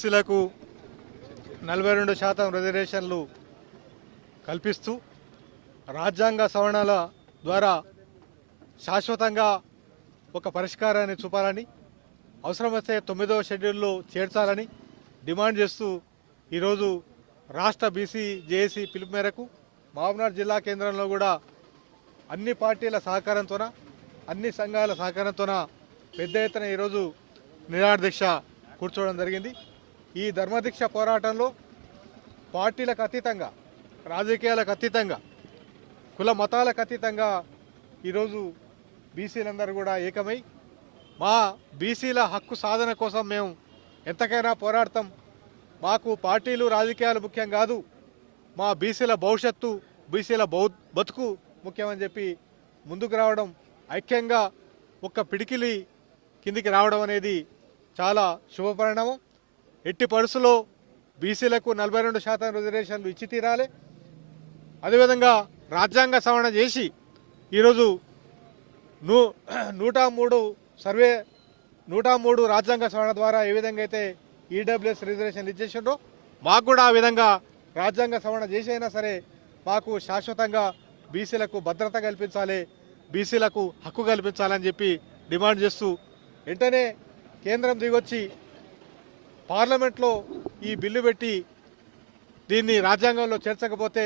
బీసీలకు నలభై రెండు శాతం రిజర్వేషన్లు కల్పిస్తూ రాజ్యాంగ సవరణల ద్వారా శాశ్వతంగా ఒక పరిష్కారాన్ని చూపాలని అవసరమైతే తొమ్మిదవ షెడ్యూల్లో చేర్చాలని డిమాండ్ చేస్తూ ఈరోజు రాష్ట్ర బీసీ జేఏసీ పిలుపు మేరకు మహబూబ్నగర్ జిల్లా కేంద్రంలో కూడా అన్ని పార్టీల సహకారంతోన అన్ని సంఘాల సహకారంతోన పెద్ద ఎత్తున ఈరోజు నిరాదీక్ష కూర్చోవడం జరిగింది. ఈ ధర్మదీక్ష పోరాటంలో పార్టీలకు అతీతంగా రాజకీయాలకు అతీతంగా కుల మతాలకు అతీతంగా ఈరోజు బీసీలందరూ కూడా ఏకమై మా బీసీల హక్కు సాధన కోసం మేము ఎంతకైనా పోరాడతాం. మాకు పార్టీలు రాజకీయాలు ముఖ్యం కాదు. మా బీసీల భవిష్యత్తు బీసీల బౌ బతుకు ముఖ్యమని చెప్పి ముందుకు రావడం ఐక్యంగా ఒక్క పిడికిలి కిందికి రావడం అనేది చాలా శుభపరిణామం. ఎట్టి పరుసులో బీసీలకు నలభై రెండు శాతం రిజర్వేషన్లు ఇచ్చి తీరాలి. అదేవిధంగా రాజ్యాంగ సవరణ చేసి ఈరోజు నూ నూట మూడు సర్వే నూట మూడు రాజ్యాంగ సవరణ ద్వారా ఏ విధంగా అయితే ఈడబ్ల్యూఎస్ రిజర్వేషన్ ఇచ్చేసిండ్రో మాకు కూడా ఆ విధంగా రాజ్యాంగ సవరణ చేసైనా సరే మాకు శాశ్వతంగా బీసీలకు భద్రత కల్పించాలి బీసీలకు హక్కు కల్పించాలని చెప్పి డిమాండ్ చేస్తూ వెంటనే కేంద్రం దిగొచ్చి పార్లమెంట్లో ఈ బిల్లు పెట్టి దీన్ని రాజ్యాంగంలో చేర్చకపోతే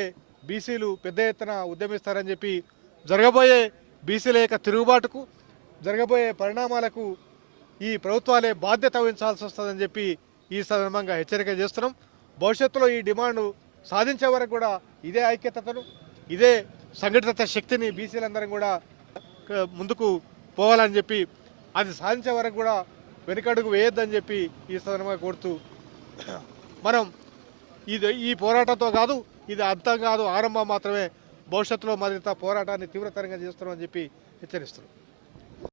బీసీలు పెద్ద ఎత్తున ఉద్యమిస్తారని చెప్పి జరగబోయే బీసీల యొక్క తిరుగుబాటుకు జరగబోయే పరిణామాలకు ఈ ప్రభుత్వాలే బాధ్యత వహించాల్సి వస్తుందని చెప్పి ఈ సందర్భంగా హెచ్చరిక చేస్తున్నాం. భవిష్యత్తులో ఈ డిమాండ్ సాధించే వరకు కూడా ఇదే ఐక్యతను ఇదే సంఘటిత శక్తిని బీసీలందరం కూడా ముందుకు పోవాలని చెప్పి అది సాధించే వరకు కూడా వెనుకడుగు వేయొద్దని చెప్పి ఈ సందర్భంగా కోరుతూ మనం ఇది ఈ పోరాటంతో కాదు ఇది అంతం కాదు ఆరంభం మాత్రమే. భవిష్యత్తులో మరింత పోరాటాన్ని తీవ్రతరంగా చేస్తున్నామని చెప్పి హెచ్చరిస్తున్నాం.